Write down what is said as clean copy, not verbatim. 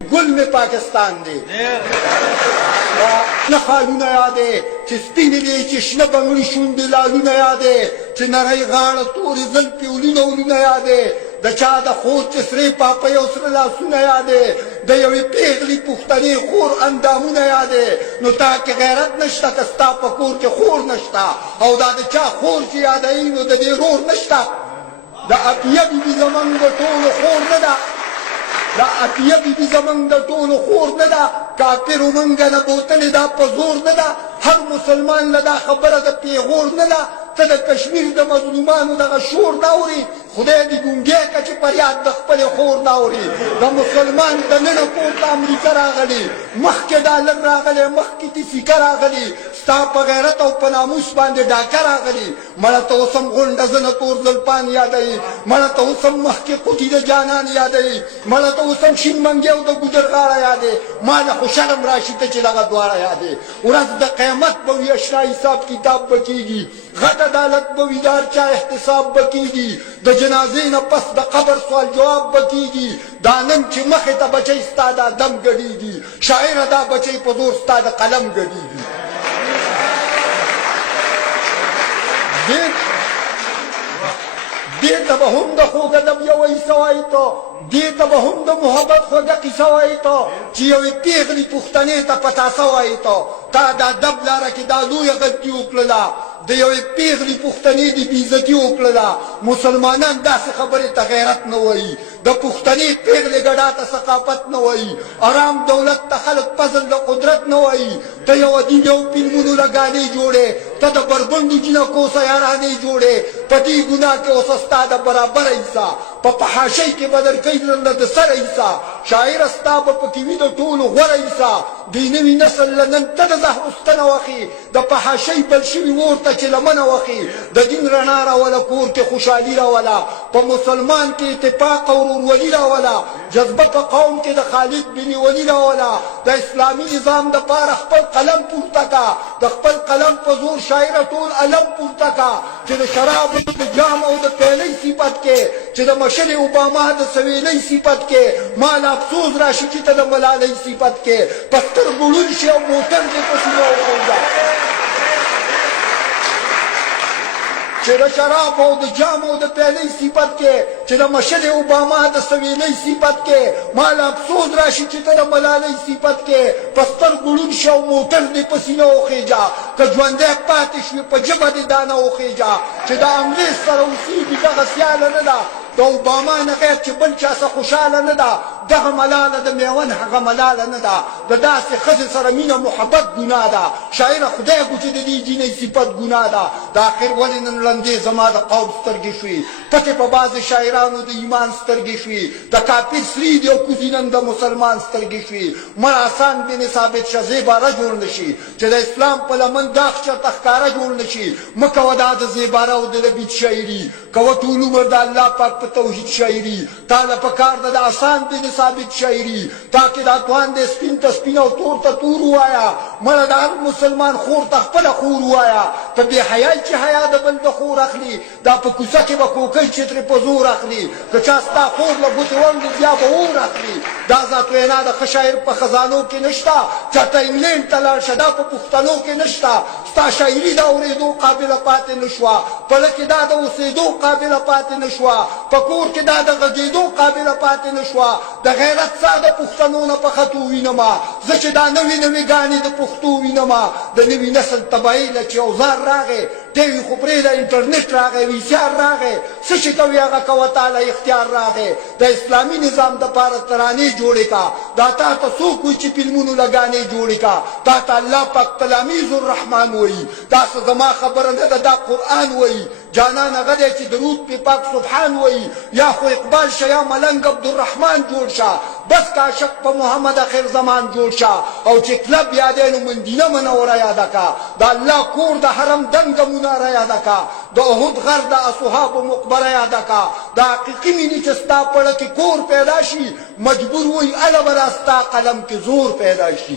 گل میں پاکستان دے نخالونا یادے چھ سپینی دے چھ شنہ بنگلی شوندے لالونا یادے چھ نرائی غاڑا توری ظل پی اولونا اولونا یادے دا چا دا خور چھ سرے پاپا یو سر لاسونا یادے دا یوی پیغلی پختنی خور اندامونا یادے نو تاکہ غیرت نشتا کستا پکور کے خور نشتا او دا چا خور چھ یادائی نو دا دے رور نشتا دا اپیا بی بی زمان دا طول خور ندا دا اتیه بی بی زمان دا طول خور ندا کافر منگا نبوتن دا پزور ندا هر مسلمان لدا خبر دا پیغور ندا تا دا کشمیر دا مظلومانو دا شور ناوری خدای دی گونگی کچی پریاد دا خپل خور ناوری دا مسلمان دا ننا پورتا امریکا راغلی مخ کے ڈالر راغلی مخ کی تی فکر راغلی ستا پا غیرت او پناموس باندے ڈاکر راغلی مڑا تو اسم غنڈ زن تور زلپان یادئی مڑا تو اسم مخ کے قطی دا جانان یادئی مڑا تو اسم شین منگیو دا گجر غارا یادے مالا خوشرم راشی تا چی لگا دوارا یادے ورز دا قیمت بوی اشنا حساب کتاب بکی گی غد عدالت بوی دار چا احتساب بکی گی دا جنازین پس دا قبر سوال جواب بکی گی دانن چی مخی تا بچی ستا دا دم گڑی گی شاعر دا بچی پدور ستا دا قلم گڑی گی دیتا با هم دا خوگا دم یو ایسوائی تو دیتا با هم دا محبت خوگا قصوائی تو چی یوی پیغلی پختنی تا پتاسوائی تو تا دا دب لارا کی دا لوی غدی اکللا دا یوی پیغلی پختنی دی بیزتی اکللا مسلمانان دا سی خبری تا غیرت نوائی دا پختنی پیغلی گڑا تا ثقافت نوائی آرام دولت تا خلق پزل دا قدرت نوائی تا یو دی یو پیلمونو لگانی جوڑے تا دا بربندو جنا کو سیارانی جوڑے پا دی گناہ کے اسستا دا برابر ایسا پا پحاشی کے بدر کئی رند دا سر ایسا شاعر استا پا پکیوی دا طول غور ایسا دینوی نسل لنن تا دا زهر استن وخی دا پحاشی بلشوی وورتا چی لمن وخی دا دین رنارا ولا کور کے خوشحالی را ولا پا مسلمان کے اتفاق اور ولی را ولا جذبہ پا قوم کے دا خالد بن ولی را ولا دا اسلامی نظام دا پار اخپل قلم پورتا کا دا اخپل قلم پا زور شاعر طول علم پورتا کا چی دا شراب دا جام او دا پہلی صفت کے چی دا مشل اوباما دا سویلی صفت کے مال افسوس راشی چی تا دا ملالی صفت کے پستر گلون شی او موتر دے پسیلو خوزا چی دا شراب او دا جام او دا پہلی صفت کے چی دا مشل اوباما دا سویلی صفت کے مال افسوس راشی چی تا دا ملالی صفت کے پستر گلون شی او موتر دے پسیلو خوزا که جوانده پاتشوی پا جبه دی دانا اوخیجا چه دا انگلیس سر اوسی بی دا غسیال ندا دا اوباما نغیر چه بل چاسا خوشحال ندا دا ملال دا میون حق ملال ندا دا داست خز سر مین محبت گناه دا شاعر خدای کو چه دی جینه صفت گناه دا دا آخر ولی نلنده زما دا قوم سترگی شوی پتی پا باز شاعرانو دا ایمان سترگی شوی دا کافر سری دی و کزینن دا مسلمان سترگی شوی من آسان بین ثابت شزیبا رجور نشی چه دا اسلام پا لمن داخ چر تخکارا جوڑ نشی مکو دا دا زیبارا و دلبیت شاعری کو طول عمر دا اللہ پاک پا توحید شاعری تالا پکار دا آسان بین ثابت شاعری تاکہ دا توان دے سپین تا سپین و تور تا تور ہوایا مرا دا ہر مسلمان خور تا خپل خور ہوایا تا بے حیائی چی حیا دا بل دا خور اخلی دا پا کسا کے با کوکل چتر پا زور اخلی کچاستا خور لگوت ورد دیا با اور اخلی دا ذات وینا دا خشاعر پا خزانوں کے نشتا چاہتا انگلینڈ تلار شدا پا پختنوں کے نشتا ستا شاعری دا اوریدو قابل پاتے نشوا پلک دا دا اسیدو قابل پاتے نشوا پکور کے دا دا غدیدو قابل پاتے نشوا دا غیرت سا دا پختنون پا خطو وینما زچ دا نوی نوی گانی دا پختو وینما دا نوی نسل تبایی لچی اوزار راگے تیوی خبری دا انٹرنیٹ راگے ویسیار راگے سچ کوی آگا کواتالا اختیار راگے دا اسلامی نظام دا پارت ترانی جوڑے کا دا تا تا سو کوئی چی پلمونو لگانے جوڑے کا تا تا اللہ پاک تلامیز الرحمن وئی دا سزما خبرن دا قرآن وئی جانا نغدے چی درود پی پاک سبحان وئی یا خو اقبال شیا ملنگ عبدالرحمن جوڑ شا بس کا شک پا محمد آخر زمان جوڑ شا او چی کلب یادینو مندینہ منورا یادا کا دا اللہ کور دا حرم دنگ منارا یادا کا دا احد غر دا اصحاب مقبر یادا کا دا حقیقی منی چستا پڑا کی کور پیدا شی مجبور ہوئی علا براستا قلم کی زور پیدا شی